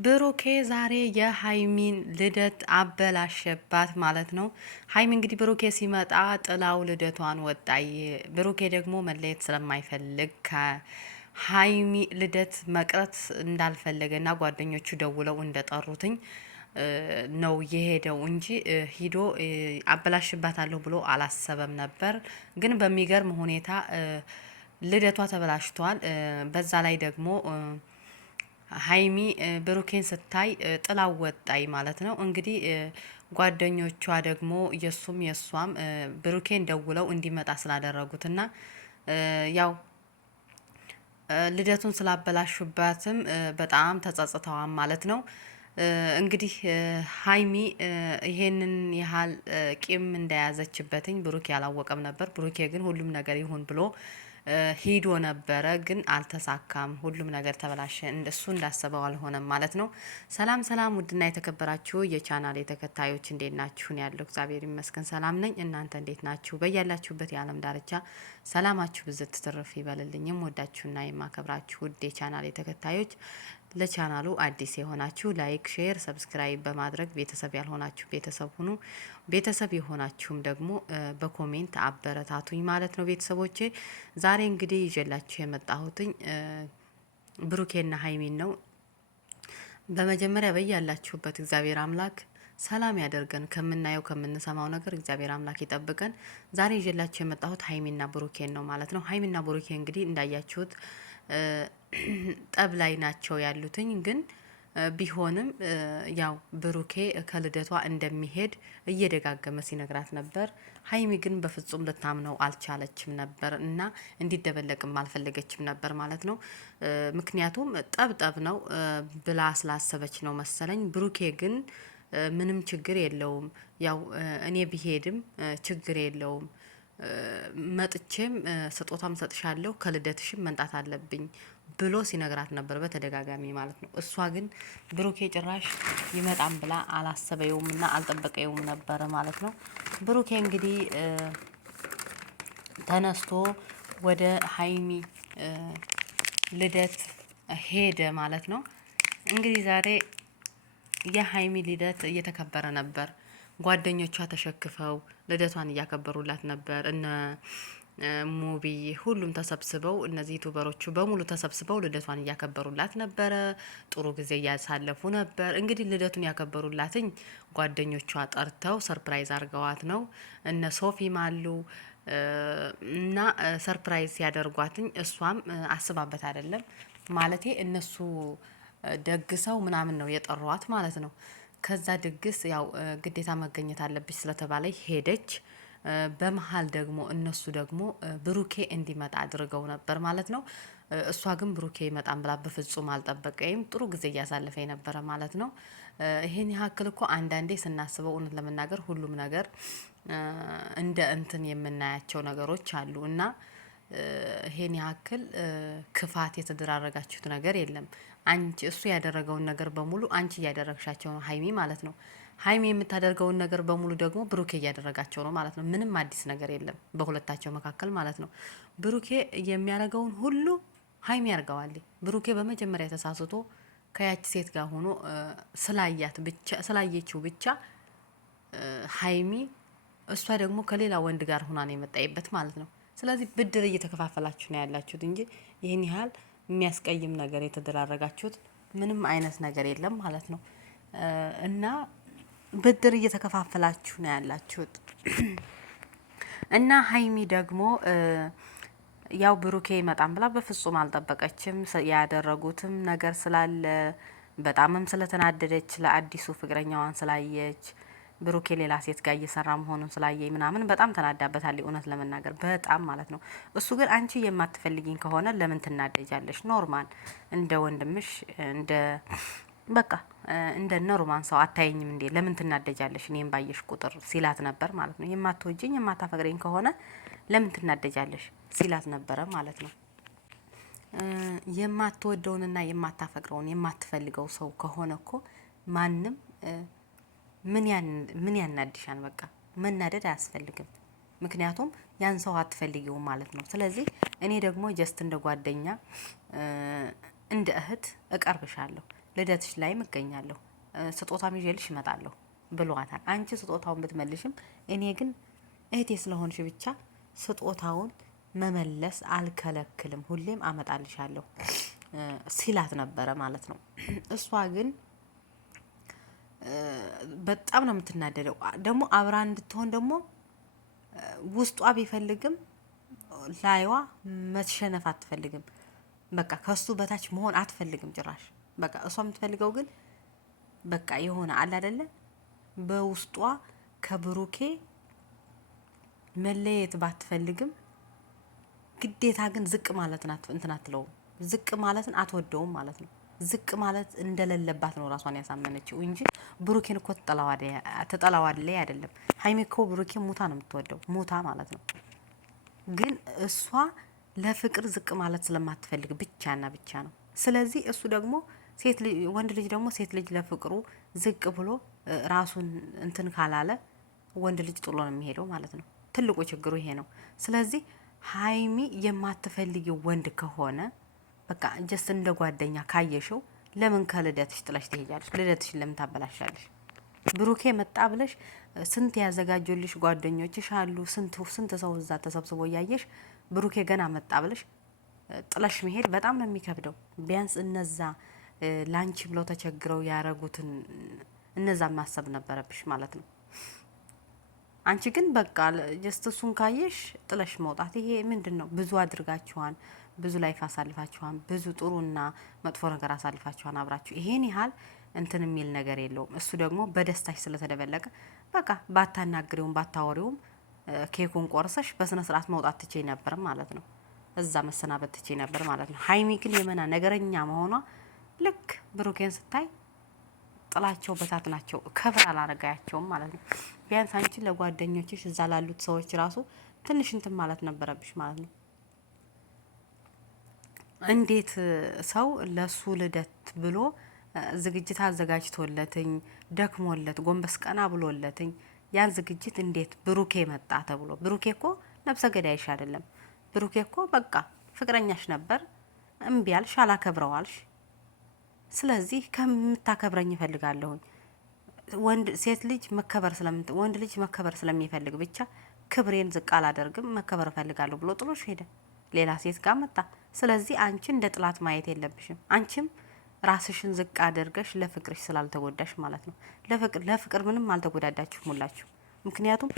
ብሩኬ ዛሬ የሀይሚን ልደት አበላሸባት ማለት ነው። ሀይሚ እንግዲህ ብሩኬ ሲመጣ ጥላው ልደቷን ወጣይ። ብሩኬ ደግሞ መለየት ስለማይፈልግ ከሀይሚ ልደት መቅረት እንዳልፈለገና ጓደኞቹ ደውለው እንደጠሩትኝ ነው የሄደው እንጂ ሂዶ አበላሽባታለሁ ብሎ አላሰበም ነበር። ግን በሚገርም ሁኔታ ልደቷ ተበላሽቷል። በዛ ላይ ደግሞ ሀይሚ ብሩኬን ስታይ ጥላው ወጣይ ማለት ነው። እንግዲህ ጓደኞቿ ደግሞ የሷም ብሩኬን ደውለው እንዲመጣ ስላደረጉትና ያው ልደቱን ስላበላሹባትም በጣም ተጸጽተዋል ማለት ነው። እንግዲህ ሀይሚ ይሄንን ያህል ቂም እንደያዘችበትኝ ብሩኬ አላወቀም ነበር። ብሩኬ ግን ሁሉም ነገር ይሁን ብሎ ሂዶ ነበረ፣ ግን አልተሳካም። ሁሉም ነገር ተበላሸ። እሱ እንዳሰበው አልሆነም ማለት ነው። ሰላም ሰላም! ውድና የተከበራችሁ የቻናል ተከታዮች እንዴት ናችሁ? ያለው እግዚአብሔር ይመስገን ሰላም ነኝ። እናንተ እንዴት ናችሁ? በያላችሁበት የዓለም ዳርቻ ሰላማችሁ ብዝት ትርፍ ይበልልኝም። ወዳችሁና የማከብራችሁ ውድ የቻናል ተከታዮች ለቻናሉ አዲስ የሆናችሁ ላይክ፣ ሼር፣ ሰብስክራይብ በማድረግ ቤተሰብ ያልሆናችሁ ቤተሰብ ሁኑ። ቤተሰብ የሆናችሁም ደግሞ በኮሜንት አበረታቱኝ ማለት ነው። ቤተሰቦቼ ዛሬ እንግዲህ ይዤላችሁ የመጣሁትኝ ብሩኬና ሀይሚን ነው። በመጀመሪያ በያላችሁበት እግዚአብሔር አምላክ ሰላም ያደርገን። ከምናየው ከምንሰማው ነገር እግዚአብሔር አምላክ ይጠብቀን። ዛሬ ይዤላችሁ የመጣሁት ሀይሚና ብሩኬን ነው ማለት ነው። ሀይሚና ብሩኬ እንግዲህ እንዳያችሁት ጠብ ላይ ናቸው ያሉትኝ። ግን ቢሆንም ያው ብሩኬ ከልደቷ እንደሚሄድ እየደጋገመ ሲነግራት ነበር። ሀይሚ ግን በፍጹም ልታምነው አልቻለችም ነበር እና እንዲደበለቅም አልፈለገችም ነበር ማለት ነው። ምክንያቱም ጠብ ነው ብላ ስላሰበች ነው መሰለኝ። ብሩኬ ግን ምንም ችግር የለውም፣ ያው እኔ ብሄድም ችግር የለውም፣ መጥቼም ስጦታም ሰጥሻለሁ፣ ከልደትሽም መንጣት አለብኝ ብሎ ሲነግራት ነበር በተደጋጋሚ ማለት ነው። እሷ ግን ብሩኬ ጭራሽ ይመጣም ብላ አላሰበውምና አልጠበቀውም ነበረ ማለት ነው። ብሩኬ እንግዲህ ተነስቶ ወደ ሀይሚ ልደት ሄደ ማለት ነው። እንግዲህ ዛሬ የሀይሚ ልደት እየተከበረ ነበር። ጓደኞቿ ተሸክፈው ልደቷን እያከበሩላት ነበር። እነ ሙቢ ሁሉም ተሰብስበው እነዚህ ዩቱበሮቹ በሙሉ ተሰብስበው ልደቷን እያከበሩላት ነበረ። ጥሩ ጊዜ እያሳለፉ ነበር። እንግዲህ ልደቱን ያከበሩላትኝ ጓደኞቿ ጠርተው ሰርፕራይዝ አድርገዋት ነው። እነ ሶፊም አሉ እና ሰርፕራይዝ ያደርጓትኝ እሷም አስባበት አይደለም ማለቴ እነሱ ደግሰው ምናምን ነው የጠሯት ማለት ነው። ከዛ ድግስ ያው ግዴታ መገኘት አለብሽ ስለተባለ ሄደች። በመሀል ደግሞ እነሱ ደግሞ ብሩኬ እንዲመጣ አድርገው ነበር ማለት ነው። እሷ ግን ብሩኬ ይመጣን ብላ በፍጹም አልጠበቀኝም። ጥሩ ጊዜ እያሳለፈ የነበረ ማለት ነው። ይሄን ያክል እኮ አንዳንዴ ስናስበው እውነት ለመናገር ሁሉም ነገር እንደ እንትን የምናያቸው ነገሮች አሉ እና ይሄን ያክል ክፋት የተደራረጋችሁት ነገር የለም። አንቺ እሱ ያደረገውን ነገር በሙሉ አንቺ እያደረግሻቸው ነው ሀይሚ ማለት ነው። ሀይሚ የምታደርገውን ነገር በሙሉ ደግሞ ብሩኬ እያደረጋቸው ነው ማለት ነው። ምንም አዲስ ነገር የለም በሁለታቸው መካከል ማለት ነው። ብሩኬ የሚያደርገውን ሁሉ ሀይሚ ያርገዋል። ብሩኬ በመጀመሪያ ተሳስቶ ከያች ሴት ጋር ሆኖ ስላየችው ብቻ ሀይሚ እሷ ደግሞ ከሌላ ወንድ ጋር ሆና ነው የመጣይበት ማለት ነው። ስለዚህ ብድር እየተከፋፈላችሁ ነው ያላችሁት እንጂ ይህን ያህል የሚያስቀይም ነገር የተደራረጋችሁት ምንም አይነት ነገር የለም ማለት ነው። እና ብድር እየተከፋፈላችሁ ነው ያላችሁት። እና ሀይሚ ደግሞ ያው ብሩኬ ይመጣም ብላ በፍጹም አልጠበቀችም። ያደረጉትም ነገር ስላለ በጣምም ስለተናደደች ለአዲሱ ፍቅረኛዋን ስላየች ብሩኬ ሌላ ሴት ጋር እየሰራ መሆኑን ስላየኝ ምናምን በጣም ተናዳበታል። እውነት ለመናገር በጣም ማለት ነው። እሱ ግን አንቺ የማትፈልጊኝ ከሆነ ለምን ትናደጃለሽ? ኖርማል እንደ ወንድምሽ እንደ በቃ እንደ ኖርማል ሰው አታየኝም እንዴ? ለምን ትናደጃለሽ? እኔም ባየሽ ቁጥር ሲላት ነበር ማለት ነው። የማትወጂኝ የማታፈቅረኝ ከሆነ ለምን ትናደጃለሽ ሲላት ነበረ ማለት ነው። የማትወደውንና የማታፈቅረውን የማትፈልገው ሰው ከሆነ እኮ ማንም ምን ያናድሻል? በቃ መናደድ አያስፈልግም። ምክንያቱም ያን ሰው አትፈልጊውም ማለት ነው። ስለዚህ እኔ ደግሞ ጀስት እንደ ጓደኛ እንደ እህት እቀርብሻለሁ። ልደትሽ ላይም እገኛለሁ፣ ስጦታም ይዤልሽ እመጣለሁ ብሏታል። አንቺ ስጦታውን ብትመልሽም እኔ ግን እህቴ ስለሆንሽ ብቻ ስጦታውን መመለስ አልከለክልም፣ ሁሌም አመጣልሻለሁ ሲላት ነበረ ማለት ነው። እሷ ግን በጣም ነው የምትናደደው። ደግሞ አብራ እንድትሆን ደግሞ ውስጧ ቢፈልግም ላይዋ መሸነፍ አትፈልግም። በቃ ከሱ በታች መሆን አትፈልግም ጭራሽ። በቃ እሷ የምትፈልገው ግን በቃ የሆነ አለ አይደለ በውስጧ ከብሩኬ መለየት ባትፈልግም ግዴታ ግን ዝቅ ማለት እንትን አትለውም። ዝቅ ማለትን አትወደውም ማለት ነው። ዝቅ ማለት እንደሌለባት ነው ራሷን ያሳመነችው እንጂ ብሩኬን እኮ ትጠላዋለች አይደለም። ሀይሚ እኮ ብሩኬን ሙታ ነው የምትወደው፣ ሙታ ማለት ነው። ግን እሷ ለፍቅር ዝቅ ማለት ስለማትፈልግ ብቻና ብቻ ነው። ስለዚህ እሱ ደግሞ ወንድ ልጅ ደግሞ ሴት ልጅ ለፍቅሩ ዝቅ ብሎ ራሱን እንትን ካላለ ወንድ ልጅ ጥሎ ነው የሚሄደው ማለት ነው። ትልቁ ችግሩ ይሄ ነው። ስለዚህ ሀይሚ የማትፈልጊው ወንድ ከሆነ በቃ ጀስት እንደ ጓደኛ ካየሽው ለምን ከልደትሽ ጥለሽ ትሄጃለሽ? ልደትሽን ለምን ታበላሻለሽ? ብሩኬ መጣ ብለሽ ስንት ያዘጋጁልሽ ጓደኞችሽ አሉ። ስንት ሰው እዛ ተሰብስቦ እያየሽ ብሩኬ ገና መጣ ብለሽ ጥለሽ መሄድ በጣም ነው የሚከብደው። ቢያንስ እነዛ ላንቺ ብለው ተቸግረው ያረጉትን እነዛ ማሰብ ነበረብሽ ማለት ነው። አንቺ ግን በቃ ጀስት እሱን ካየሽ ጥለሽ መውጣት፣ ይሄ ምንድን ነው? ብዙ አድርጋችኋን፣ ብዙ ላይፍ አሳልፋችኋን፣ ብዙ ጥሩና መጥፎ ነገር አሳልፋችኋን አብራችሁ። ይሄን ያህል እንትን የሚል ነገር የለውም። እሱ ደግሞ በደስታሽ ስለተደበለቀ በቃ ባታናግሪውም ባታወሪውም ኬኩን ቆርሰሽ በስነ ስርዓት መውጣት ትቼ ነበር ማለት ነው። እዛ መሰናበት ትቼ ነበር ማለት ነው። ሀይሚ ግን የመና ነገረኛ መሆኗ ልክ ብሩኬን ስታይ ጥላቸው በታት ናቸው። ከብር አላረጋያቸውም ማለት ነው። ቢያንስ አንቺ ለጓደኞችሽ እዛ ላሉት ሰዎች ራሱ ትንሽ እንትን ማለት ነበረብሽ ማለት ነው። እንዴት ሰው ለሱ ልደት ብሎ ዝግጅት አዘጋጅቶለትኝ ደክሞለት ጎንበስ ቀና ብሎለትኝ ያን ዝግጅት እንዴት ብሩኬ መጣ ተብሎ። ብሩኬ እኮ ነብሰ ገዳይሽ አይደለም። ብሩኬ እኮ በቃ ፍቅረኛሽ ነበር። እምቢ አልሽ፣ አላከብረዋልሽ። ስለዚህ ከምታከብረኝ እፈልጋለሁኝ። ወንድ ልጅ መከበር ስለሚፈልግ ብቻ ክብሬን ዝቅ አላደርግም፣ መከበር እፈልጋለሁ ብሎ ጥሎሽ ሄደ። ሌላ ሴት ጋር መጣ። ስለዚህ አንቺ እንደ ጥላት ማየት የለብሽም። አንቺም ራስሽን ዝቅ አድርገሽ ለፍቅርሽ ስላልተጎዳሽ ማለት ነው። ለፍቅር ምንም አልተጎዳዳችሁም ሁላችሁ። ምክንያቱም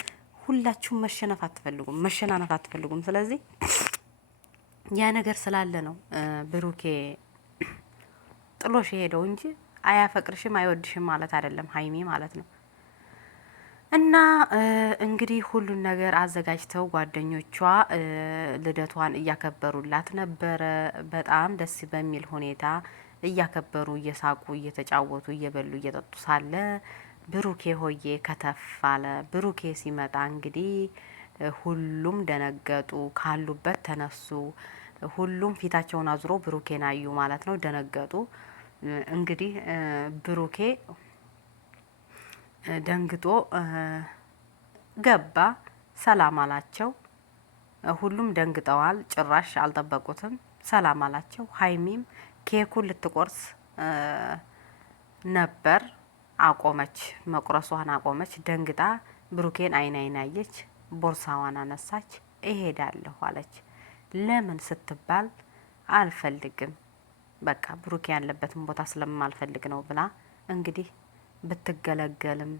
ሁላችሁም መሸናነፍ አትፈልጉም። ስለዚህ ያ ነገር ስላለ ነው ብሩኬ ጥሎሽ የሄደው እንጂ አያፈቅርሽም አይወድሽም ማለት አይደለም ሀይሚ ማለት ነው። እና እንግዲህ ሁሉን ነገር አዘጋጅተው ጓደኞቿ ልደቷን እያከበሩላት ነበረ። በጣም ደስ በሚል ሁኔታ እያከበሩ እየሳቁ እየተጫወቱ እየበሉ እየጠጡ ሳለ ብሩኬ ሆዬ ከተፍ አለ። ብሩኬ ሲመጣ እንግዲህ ሁሉም ደነገጡ፣ ካሉበት ተነሱ። ሁሉም ፊታቸውን አዙሮ ብሩኬን አዩ ማለት ነው። ደነገጡ። እንግዲህ ብሩኬ ደንግጦ ገባ። ሰላም አላቸው። ሁሉም ደንግጠዋል። ጭራሽ አልጠበቁትም። ሰላም አላቸው። ሀይሚም ኬኩን ልትቆርስ ነበር። አቆመች፣ መቁረሷን አቆመች። ደንግጣ ብሩኬን አይን አየች። ቦርሳዋን አነሳች። እሄዳለሁ አለች። ለምን ስትባል አልፈልግም፣ በቃ ብሩኬ ያለበትን ቦታ ስለማልፈልግ ነው ብላ እንግዲህ ብትገለገልም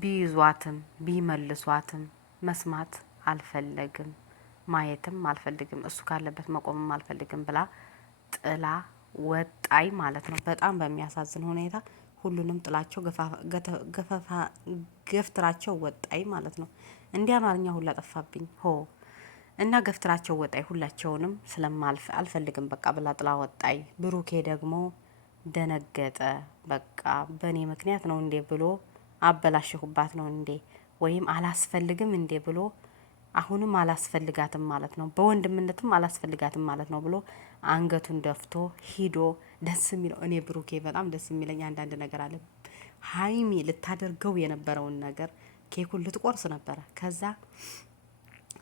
ቢይዟትም ቢመልሷትም መስማት አልፈለግም፣ ማየትም አልፈልግም፣ እሱ ካለበት መቆምም አልፈልግም ብላ ጥላ ወጣይ ማለት ነው። በጣም በሚያሳዝን ሁኔታ ሁሉንም ጥላቸው ገፍትራቸው ወጣይ ማለት ነው። እንዲህ አማርኛ ሁላ ጠፋብኝ ሆ እና ገፍትራቸው ወጣይ ሁላቸውንም ስለማልፍ አልፈልግም በቃ ብላ ጥላ ወጣይ። ብሩኬ ደግሞ ደነገጠ። በቃ በእኔ ምክንያት ነው እንዴ ብሎ አበላሽሁባት ነው እንዴ ወይም አላስፈልግም እንዴ ብሎ አሁንም አላስፈልጋትም ማለት ነው፣ በወንድምነትም አላስፈልጋትም ማለት ነው ብሎ አንገቱን ደፍቶ ሂዶ ደስ የሚለው እኔ ብሩኬ በጣም ደስ የሚለኝ አንዳንድ ነገር አለ። ሀይሚ ልታደርገው የነበረውን ነገር ኬኩን ልትቆርስ ነበረ። ከዛ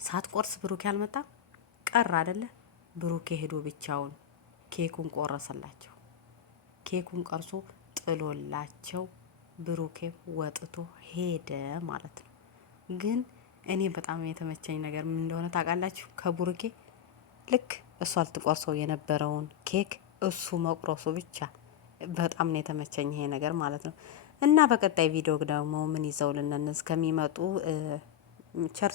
ሳትቆርስ ብሩኬ አልመጣም ቀር አይደለ? ብሩኬ ሄዶ ብቻውን ኬኩን ቆረሰላቸው። ኬኩን ቀርሶ ጥሎላቸው ብሩኬ ወጥቶ ሄደ ማለት ነው። ግን እኔ በጣም የተመቸኝ ነገር ምን እንደሆነ ታውቃላችሁ? ከቡሩኬ ልክ እሷ ልትቆርሰው የነበረውን ኬክ እሱ መቁረሱ ብቻ በጣም ነው የተመቸኝ ይሄ ነገር ማለት ነው። እና በቀጣይ ቪዲዮ ደግሞ ምን ይዘውልን እስከሚመጡ ቸር